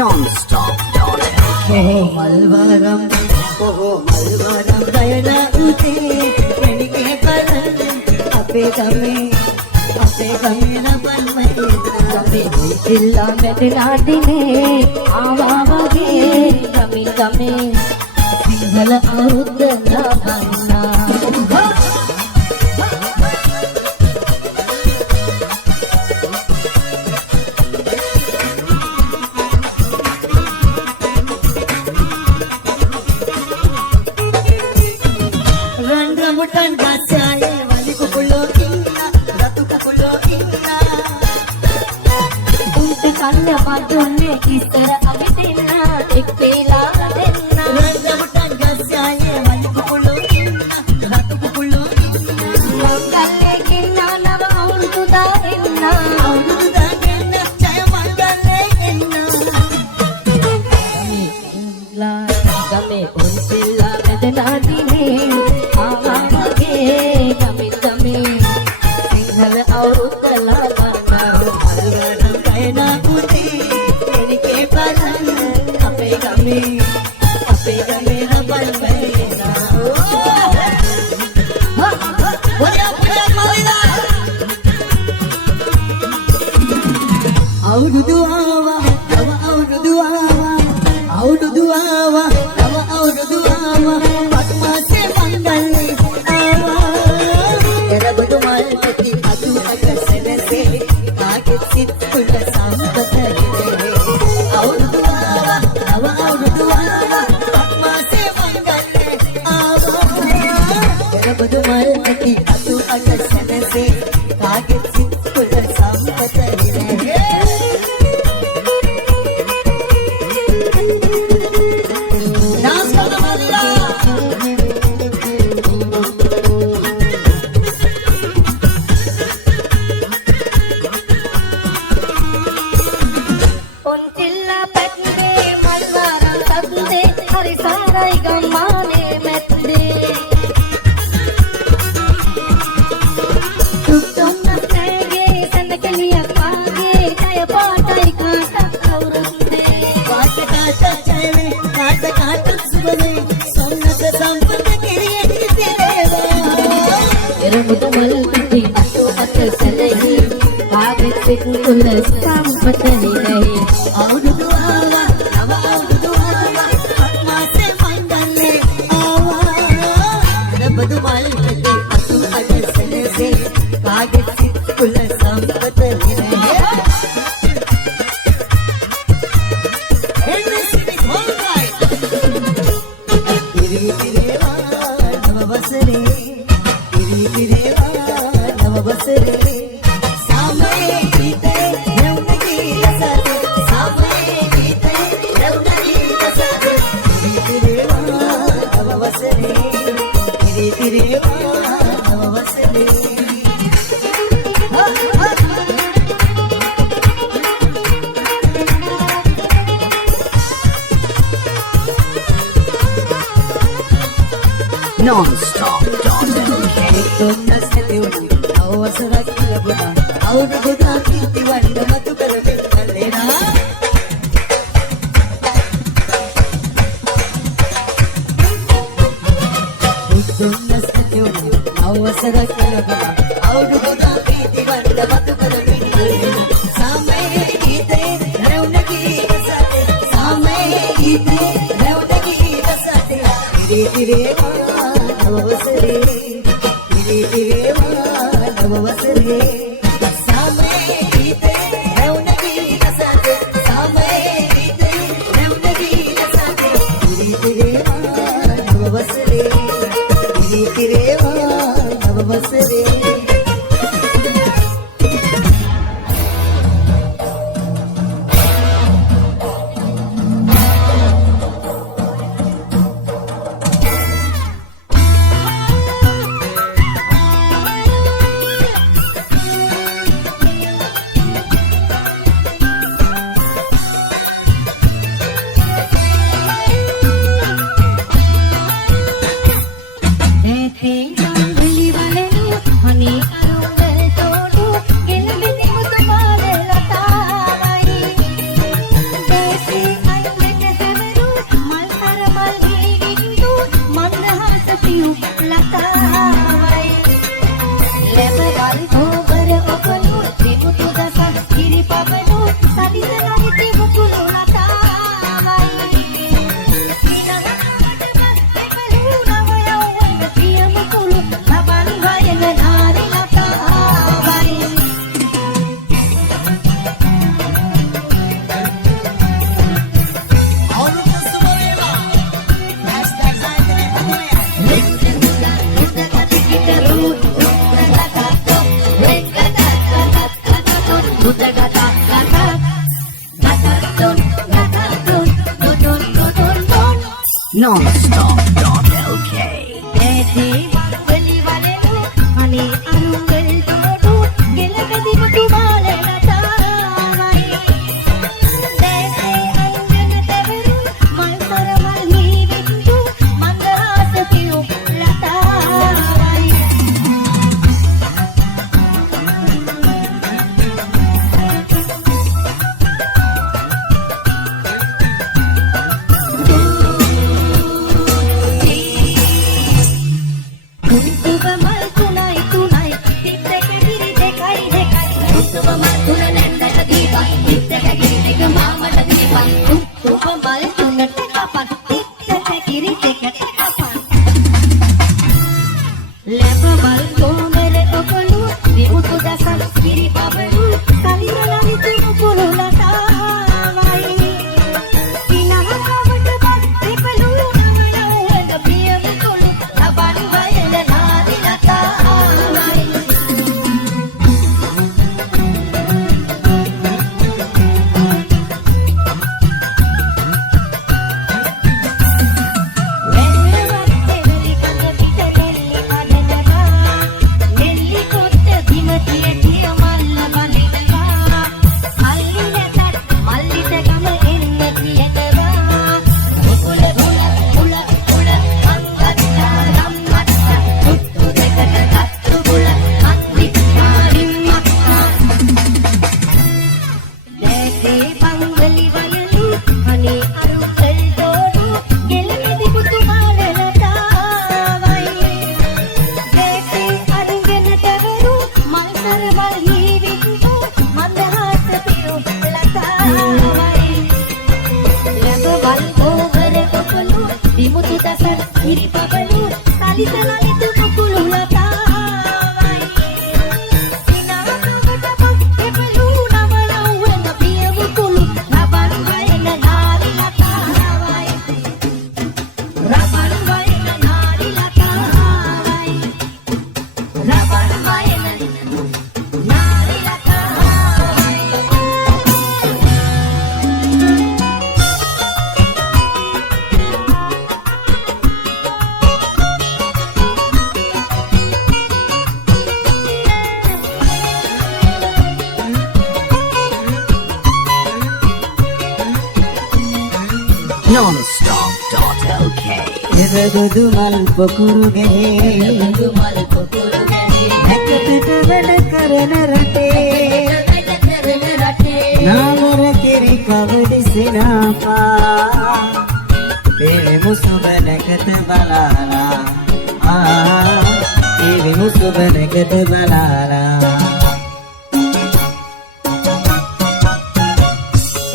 Non-stop darling. Malvaram dayana ute menike karan ape game na palmai ape dilla medna dine aawa wage game sinhala arudda labanna Rambutan gasaye wali kukulo inna ratu kukulo inna unte kanna padunne kisara avitinna ekpela denna rambutan gasaye wali kukulo inna ratu kukulo inna mangalle kinna nava aurudu da enna jaya mangalle enna game unsilla medna dine Non-stop Non-stop.lk. ඇතේ මංගලි වලලු අනේ අරුංගල් දෝඩු ගෙලකදි මුතු මාලලතාවයි දැසේ අංජන තවරු මල් සරවල් මී වින්දු මන්දහාස පියු ලතාවයි කුතුබ මල් තුනයි තුනයි තිත්තක ගිරි දෙකයි දෙකයි කුතුබ මල් තුන නැන්දට දීපන් තිත්තක ගිරි දෙක මාමට දීපන් කුතුබ මල් තුනට කපන් තිත්තක ගිරි දෙකට කපන් ලැබ මල් තෝමර ඔපලු විමුතු දසන් කිරි පබලු කලිරල විතු පුරු ලතාවයි සිනහවට බත් දෙපලු නවයවද පියම කුළු ලබන් වයල නාදි ලතාවයි වෙන්නවත් දෙලි කඳ පිට දෙලි අදනවා නෙල්ලි කොත්ත බිම තිය තිය මල්ල බඳිනවා අල්ලි නැතත් මල්ලිට ගම එන්න කියනවා මුකුල බුල බුල අංගත්තා රම්මත්තා මුත්තු දෙකට තත්තු බුල අත්තිකාරින් මත්තා දැසේ පංගලි වයලු අනේ අරුංගල් දෝඩු ගෙලකෙදි පුතු මාලලතාවයි දැසේ අරුංගන තවරු මල් සරවල් හී වින්දු මන්දහාස පිරු ලතාවයි ලැබවල් ඕවර කොපලු විමුතු දසන් කිරි පබලු සලිසලලිතු මුකුළු ලතාවයි සිනහවට බත් දෙපලු නවලව්වන පියමු කුළු ලබන් වයන නාරි ලතාවයි රබන් වයන නාරි ලතාවයි රබන් වයන නාරි ලතාවයි Non-stop.lk. එරදුදු මල් පොකුරුගේ දුමල් පොකුරු ගැනේ නැකතට වැඩ කරන රටේ වැඩ කරන රටේ නාමර කිරි කවුඩි සිනාපා පෙරමු සුබ නැකත බලාලා පෙරමු සුබ නැකත බලාලා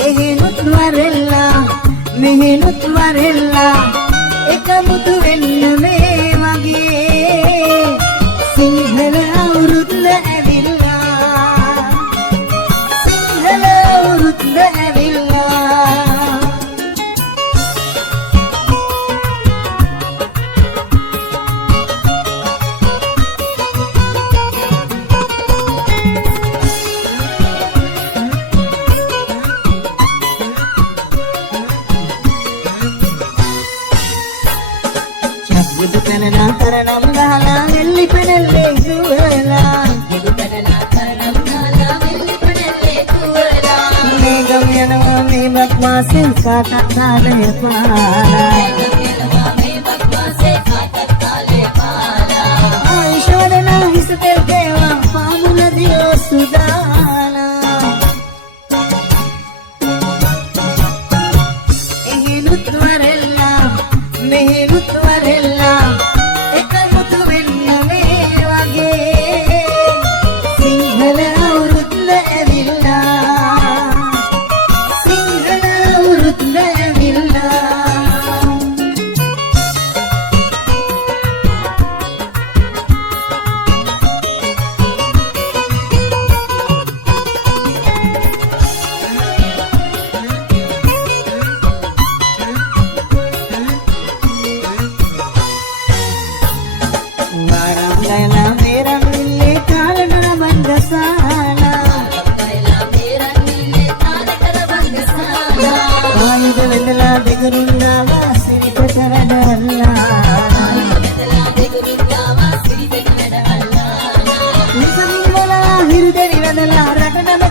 එහෙනුත් වරෙල්ලා මෙහෙනුත් වරෙල්ලා එකමුතු වෙන්න මේ වගේ සිංහල අවුරුද්ද ඇවිල්ලා සිංහල අවුරුද්ද ඇවිල්ලා බුදු කනනා කරනම් ගහලා එල්ලි පෙනෙල්ලේ සුවලා බුදු පැනලා කරනම් නාලා වෙල්ලි පෙනෙල්ලේ තුවලා මේ ගම් යනවා මේ බක් මාසෙන් කාටත් කාලය පාලා යනවා මේ බක්වාසේ කාටත් කාලේ පාලා ආයිෂවදනා හිස තෙල් ගේවා පාමුල දියෝ සුදාලා එහෙනුත් වරෙල්ලා මෙහෙනුත් වරෙල්ලා එකමුතු වෙන්න මේ වගේ සිංහල අවුරුද්ද ඇවිල්ලා සිංහල අවුරුද්ද ඇවිල්ලා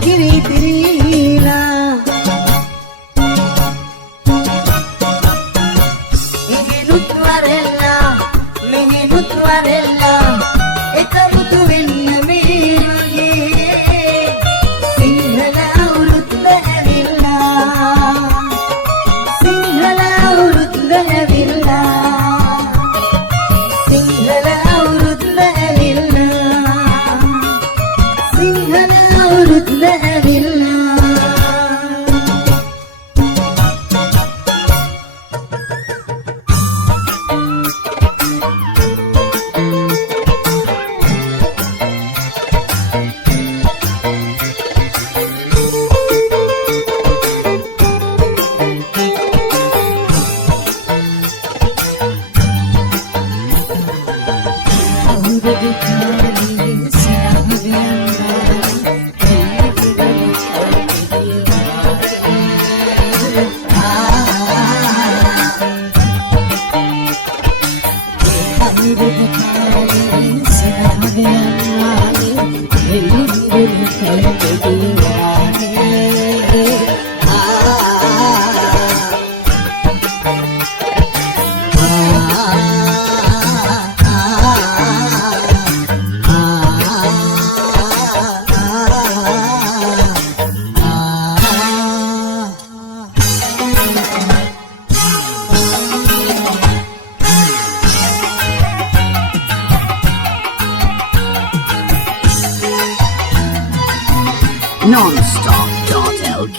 කිරි තිරීලා ඉගෙනුත් වරෙල්ලා මෙහෙනුත් වරෙල්ලා එකමුතු වෙන්න මේ වගේ සිංහල අවුරුද්ද ඇවිල්ලා සිංහල අවුරුද්ද ඇවිල්ලා සිංහල අවුරුද්ද ඇවිල්ලා සිංහල අවුරුද්ද ඇවිල්ලා Non-stop.lk.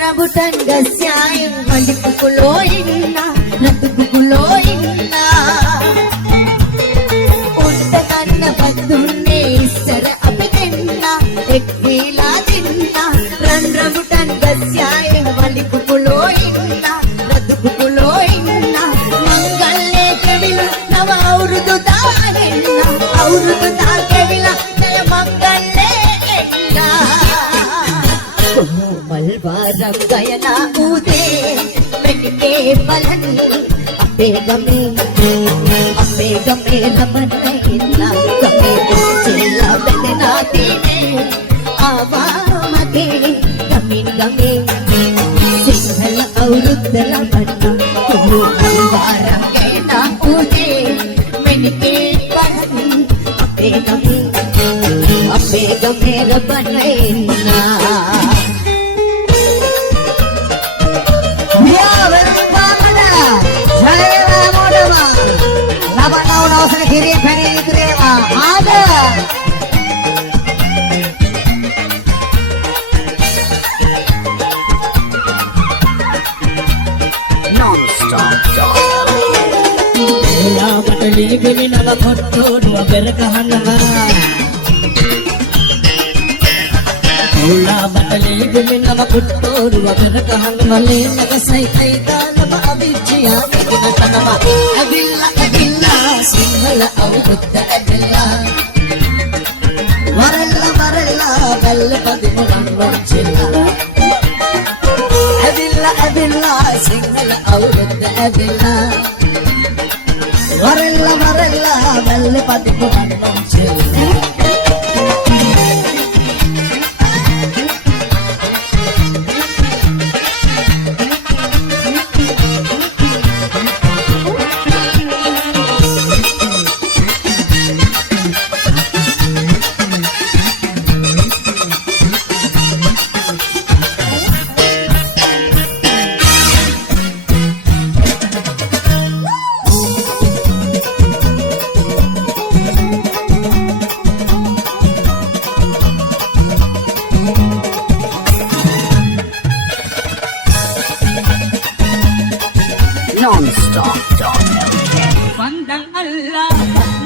Rambutan gasyayang mandi kukuloyin na natukukuloyin na untakan na pagdunne sara apitin na ekvila din na rambutan gasyayang mandi kukuloyin na natukukuloyin na mangalle kevila nava aurudu dahin na aurudu da kevila naya mangalle enna मलबारम गयना उदे मिलके बलन अपे गमे रमन इतना गमे चिल्ला बदना दीने आवा मगे गमे सिंहल औरुद लमना मलबारम गयना उदे मिलके बलन अपे गमे रमन इतना Non-stop.lk. බටලි බෙමිනව කොට්ටෝඩුව පෙර කහනවා මුලා බටලි බෙමිනව කොට්ටෝඩුව පෙර කහනවා ලේනක සයිකයි දානම අවිච්චියා නිදින තනවා ඇවිල්ලා සිංහල අවුරුද්ද ඇවිල්ලා වරල්ලා බැල්ල පදිමුණන් වොච්චිලා ඇවිල්ලා සිංහල අවුරුද්ද ඇවිල්ලා වරල්ලා බැල්ල පදිමුණන් වොච්චිලා Non-stop.lk. Pandang Allah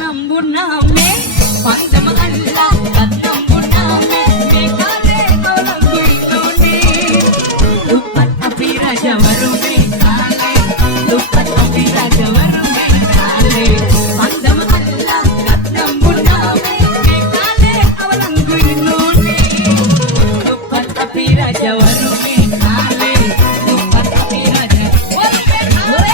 nambur name, pandang Allah nambur name, bekale orang kuitone, lupat api raja warume kale, lupat api raja warume kale, pandang Allah nambur name, bekale orang kuitone, lupat api raja warume kale, lupat api raja warume kale.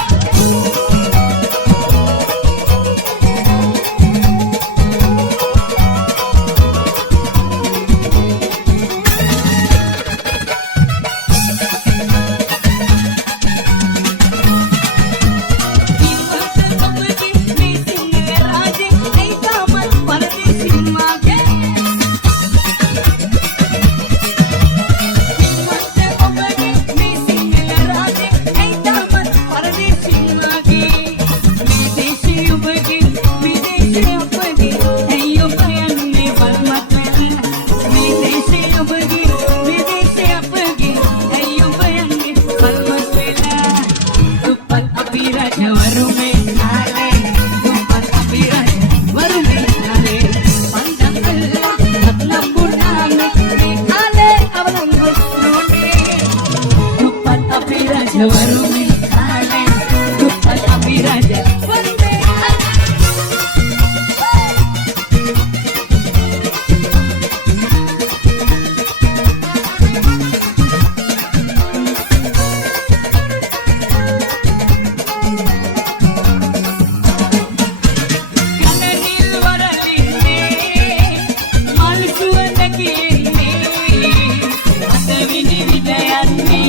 Warume kale, lupat api raja warume kale. Kananil waralinne, mal suwandakinne, adavini vidayanne.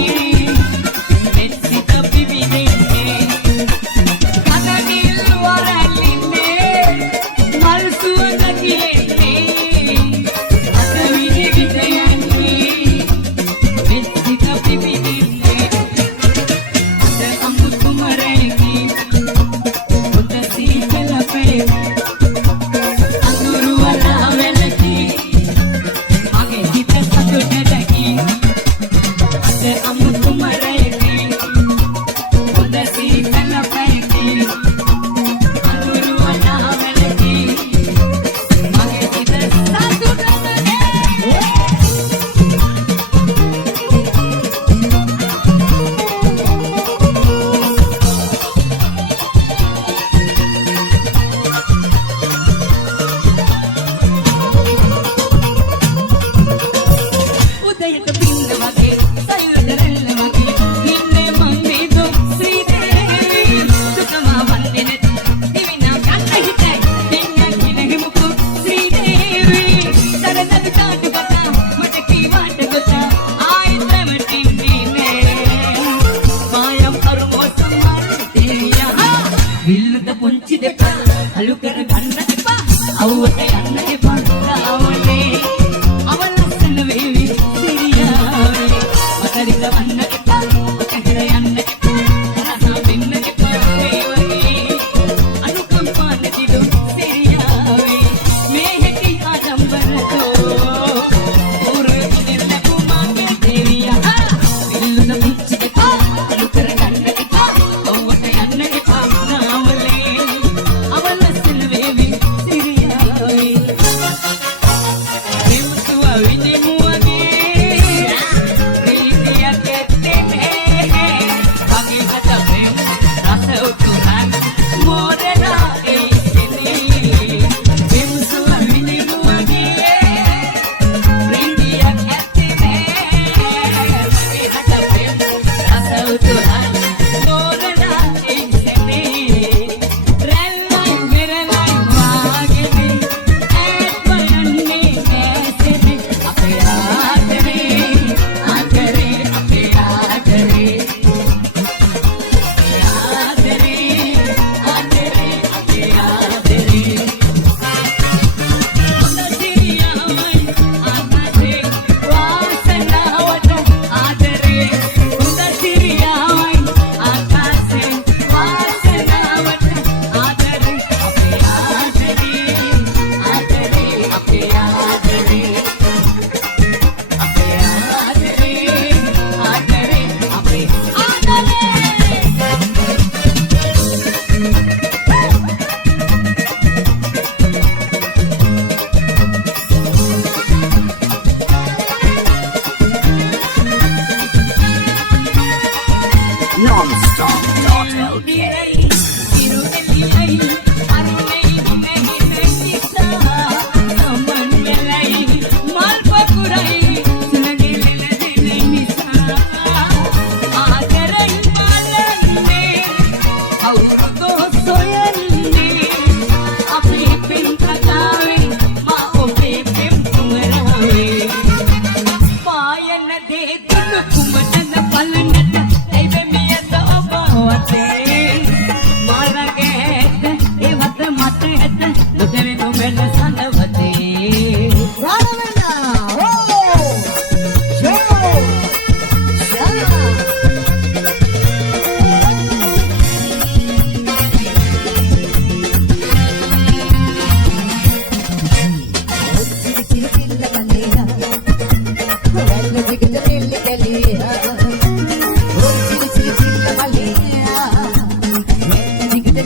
Alu kar ganna epa, awwate anna epa, awale, awalasan vevi siriya, matarika anna epa, makahara anna epa, rasa binna epa vevi, alu kampana didu siriya, meheti adambarato, uru nirla kumanga deviya, vilna muchi epa, alu kar ganna epa, awwate anna epa, awale, awal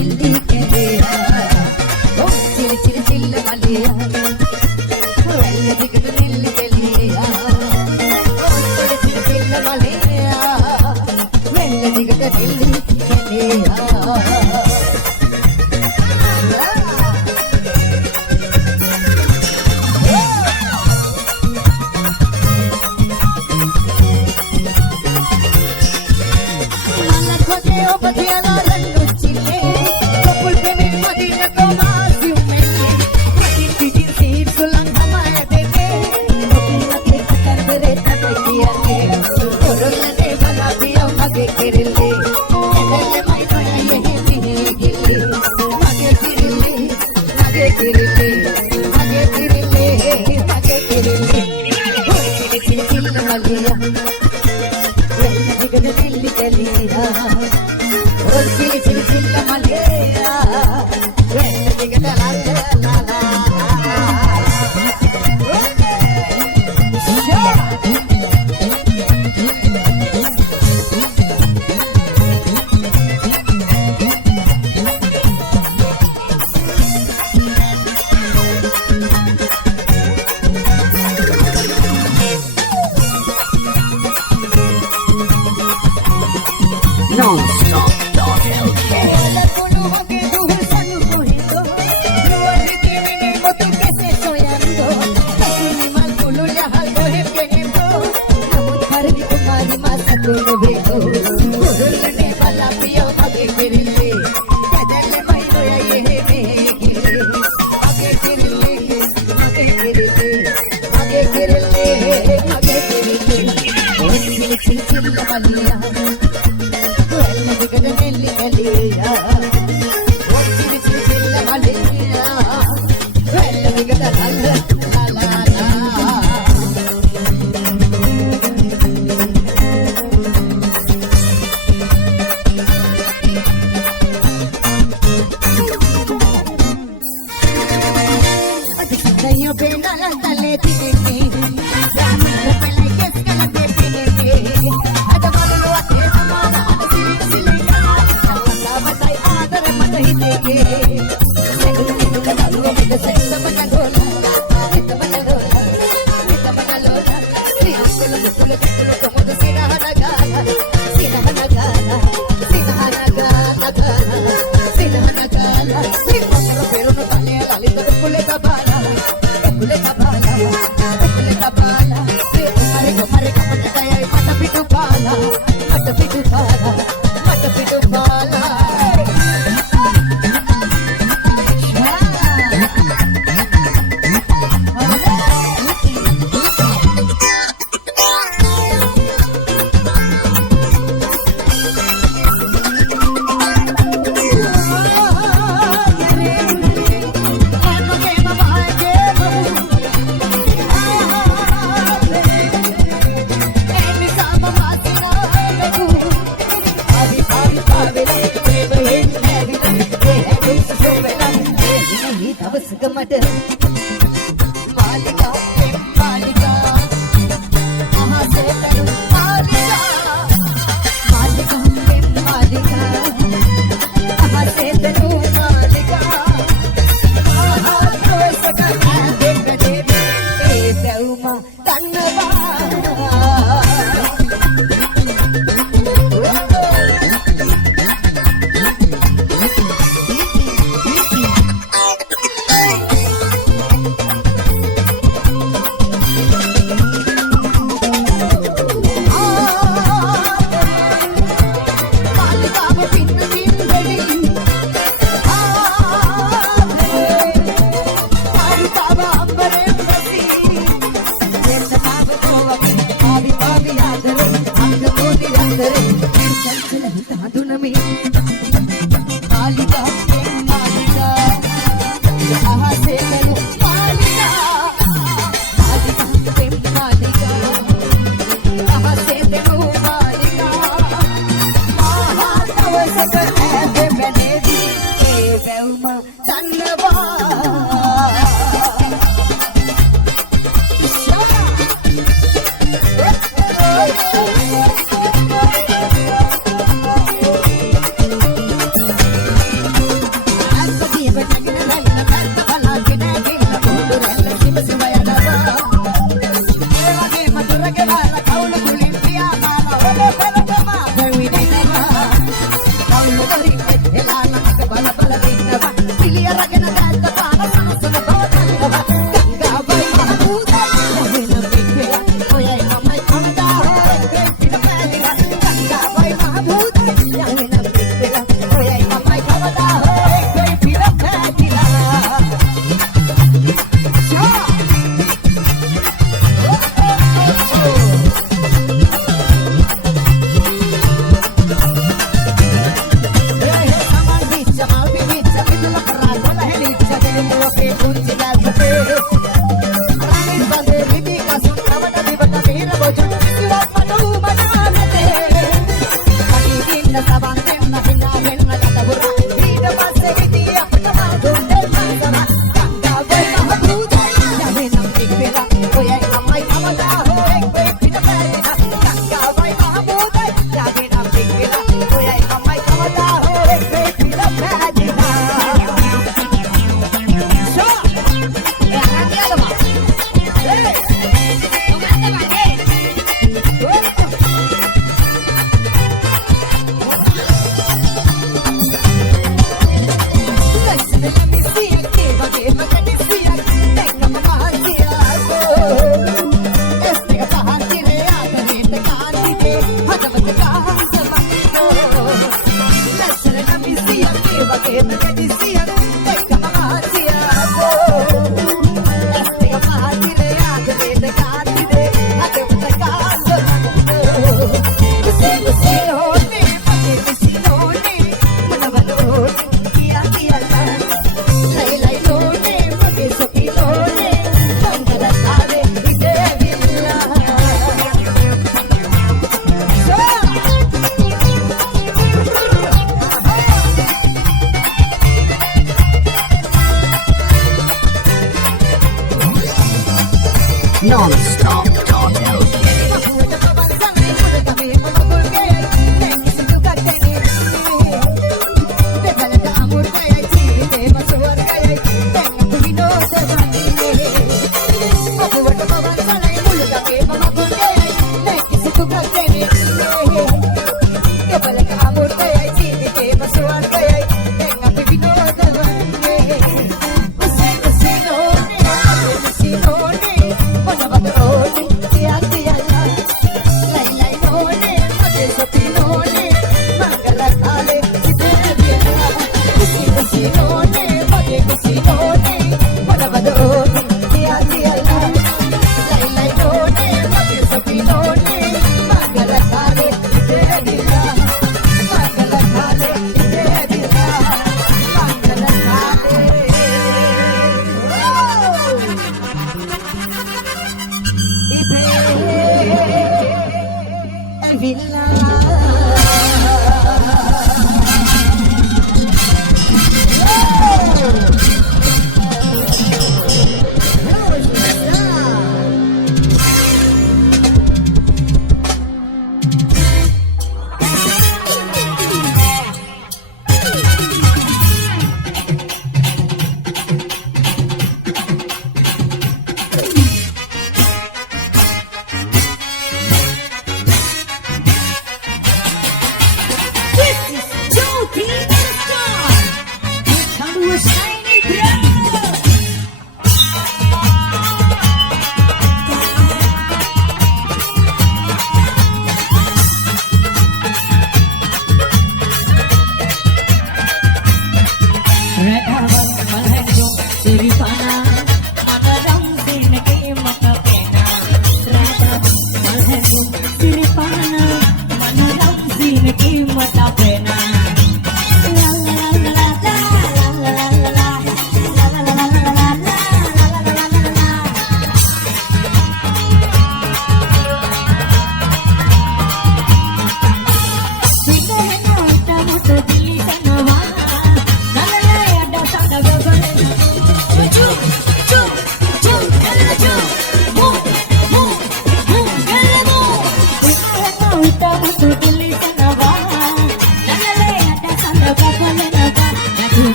නෙල්ලි කැලියා ඔව් Chile Chile චිල්ල මලියා වැල්ල දිගට නෙල්ලි කැලියා ඔව් Chile Chile චිල්ල මලියා වැල්ල දිගට නෙල්ලි කැලියා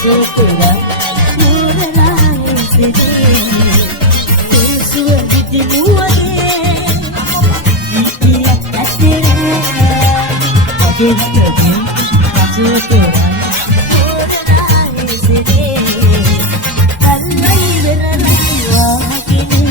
sekurang murah sedih sesuai di luar dia kata oke sekurang murah sedih alai beralai wakini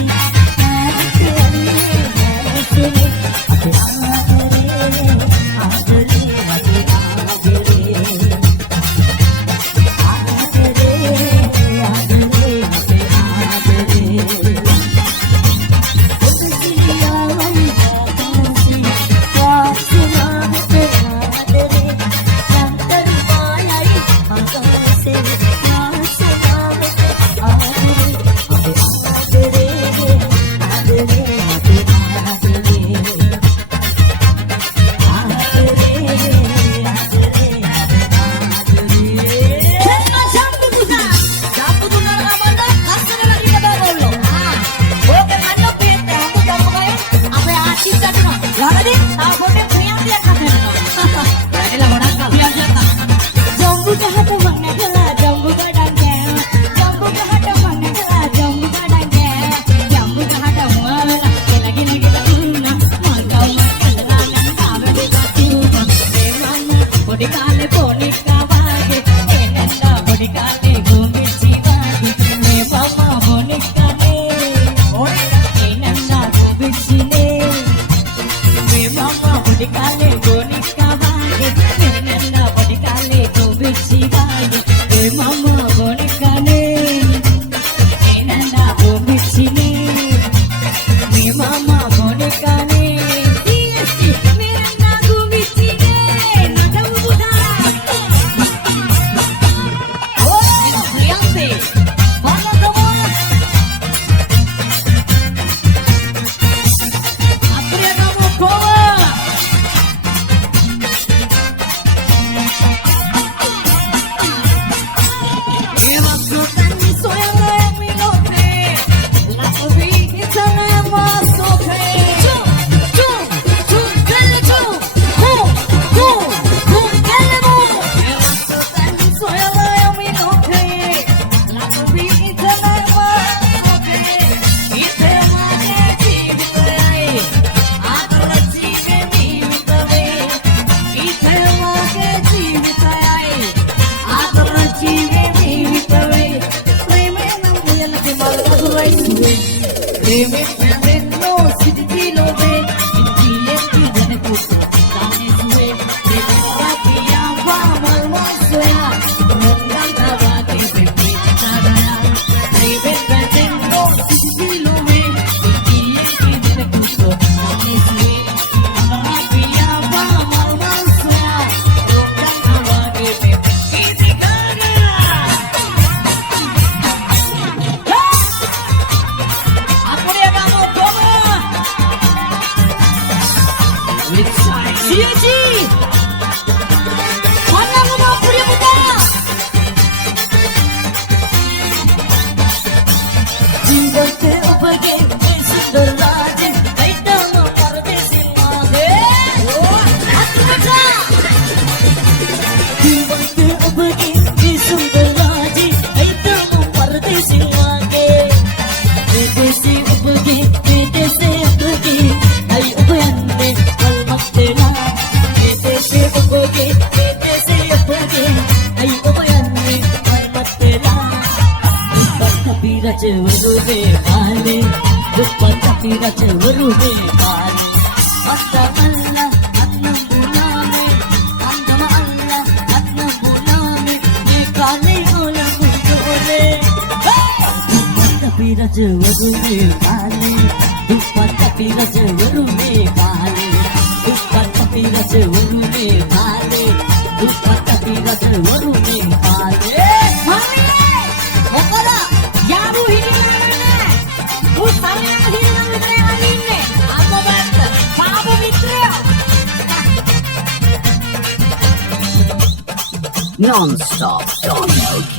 Non-stop.lk.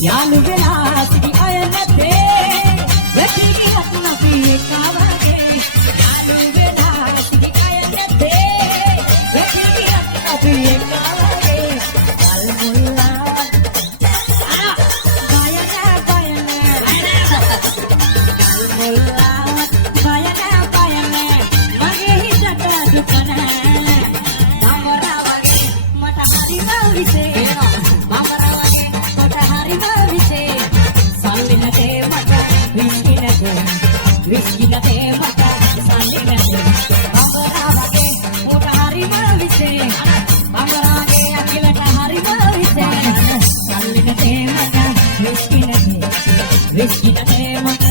Yalu bela sigi ayanatte, wetigi hatna pi kavage. Yalu bela sigi ayanatte, wetigi hatna pi kavage. Kalmulla, harimau vise bambarage kota harimau vise sallina te mata whiskey na te mata sallina te bambarage kota harimau vise bambarage akilata harimau vise sallina te mata whiskey na te mata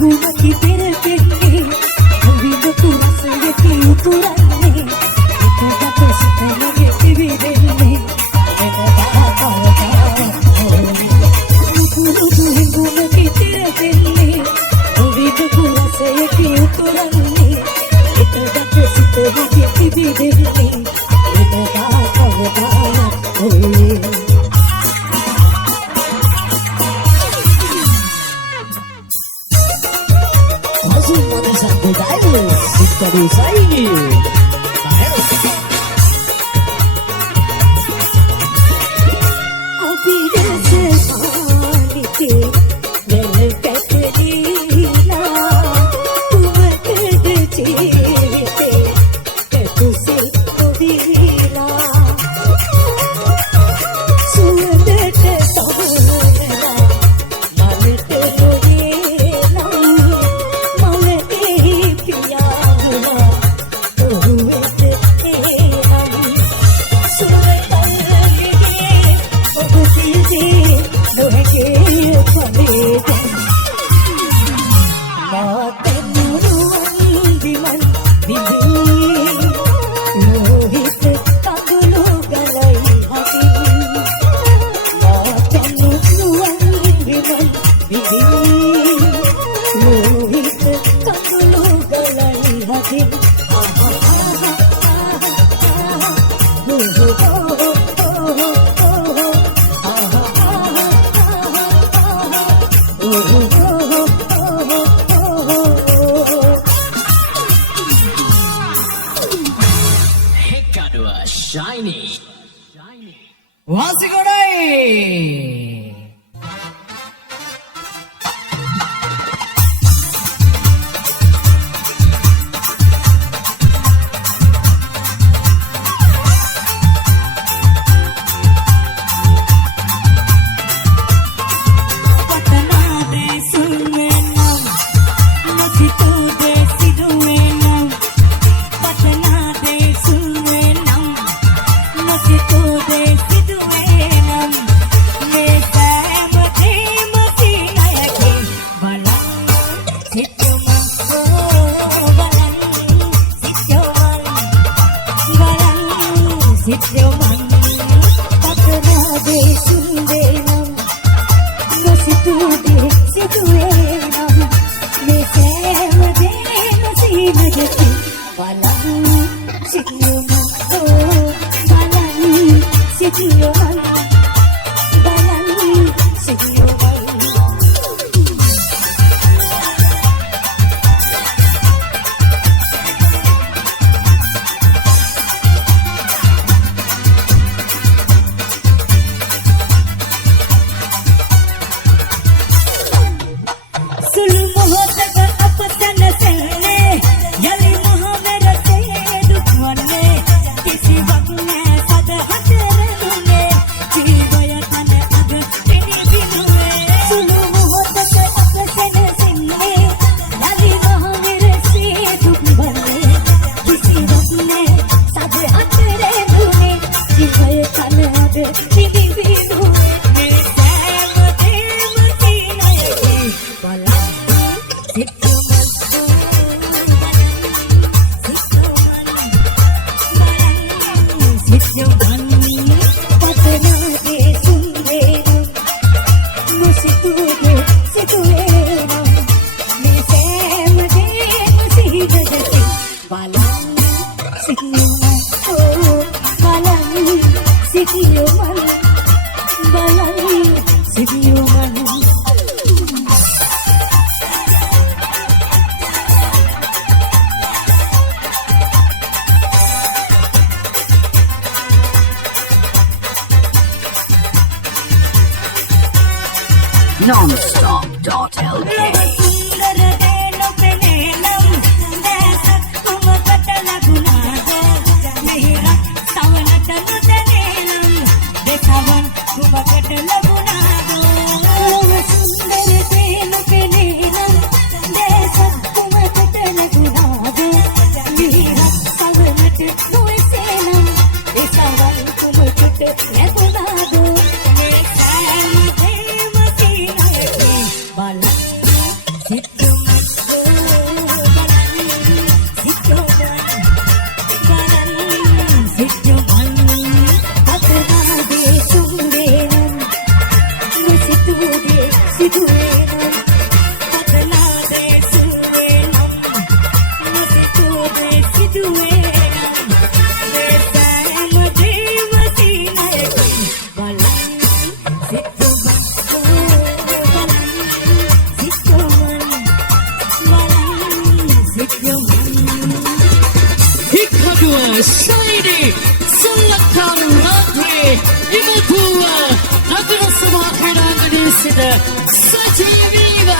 හිඟුමකි පෙරපෙන්නේ විඳපු රසයකි උතුරන්නේ එකකට සිතලගේ පිවිදෙන්නේ හිඟුමකි පෙරපෙන්නේ විඳපු රසයකි උතුරන්නේ එකකට සිතලගේ පිවිදෙන්නේ Hit Shairi Sulakang Nagri Imatua Nagara Sabha Karangani Sida Sajiviva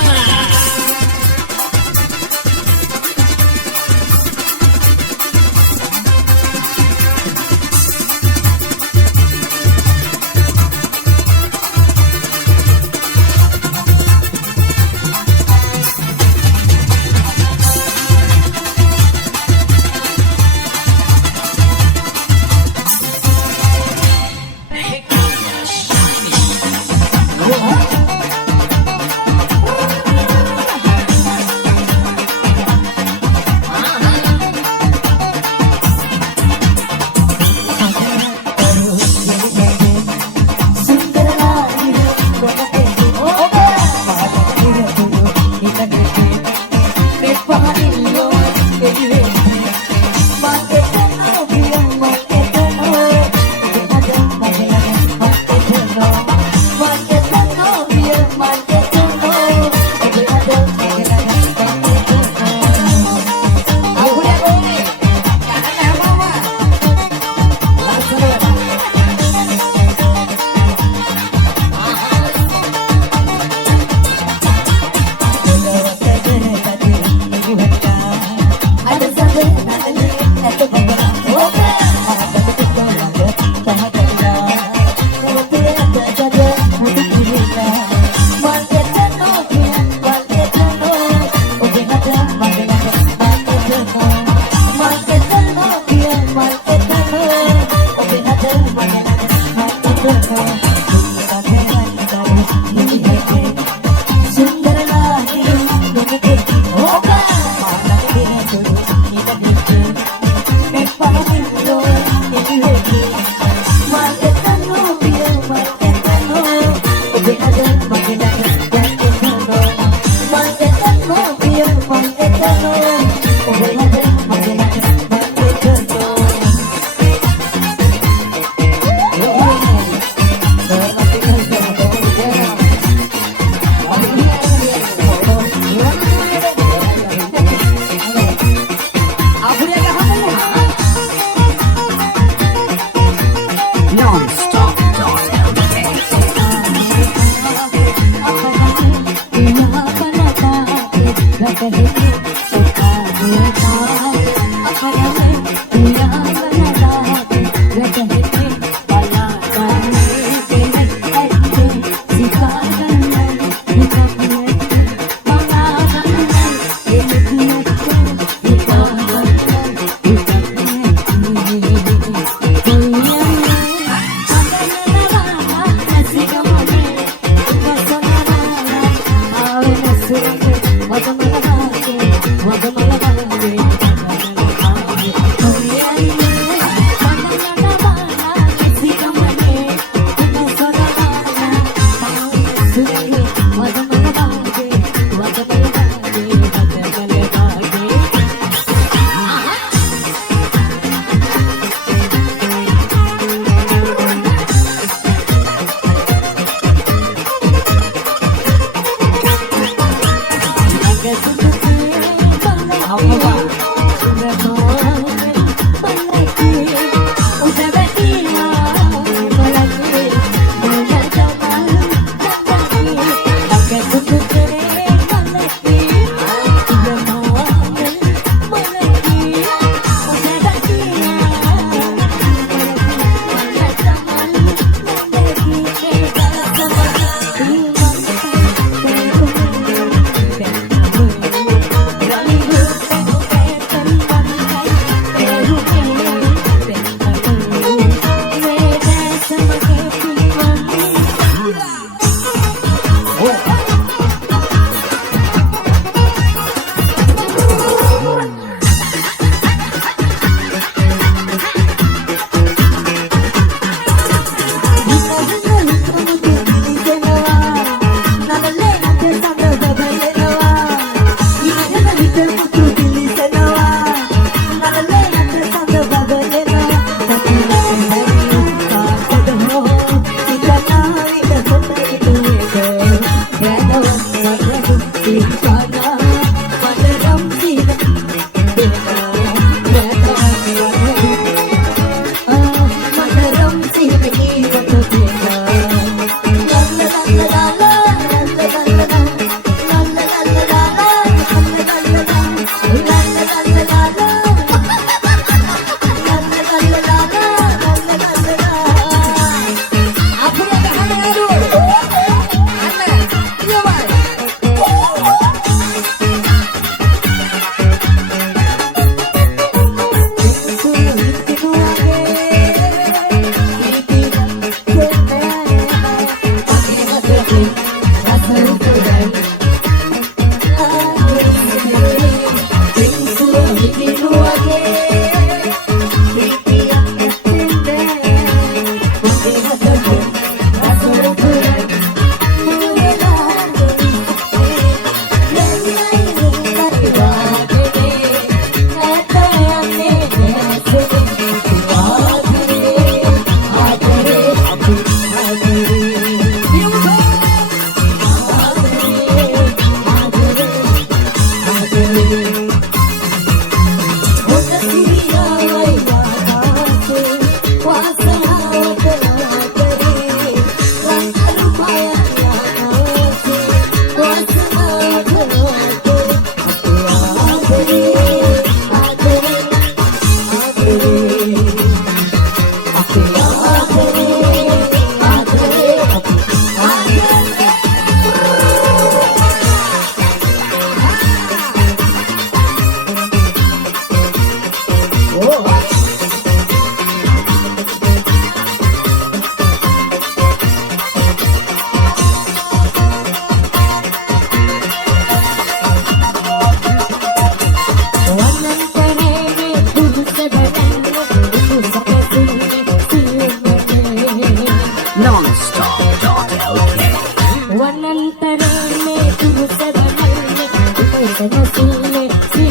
Sine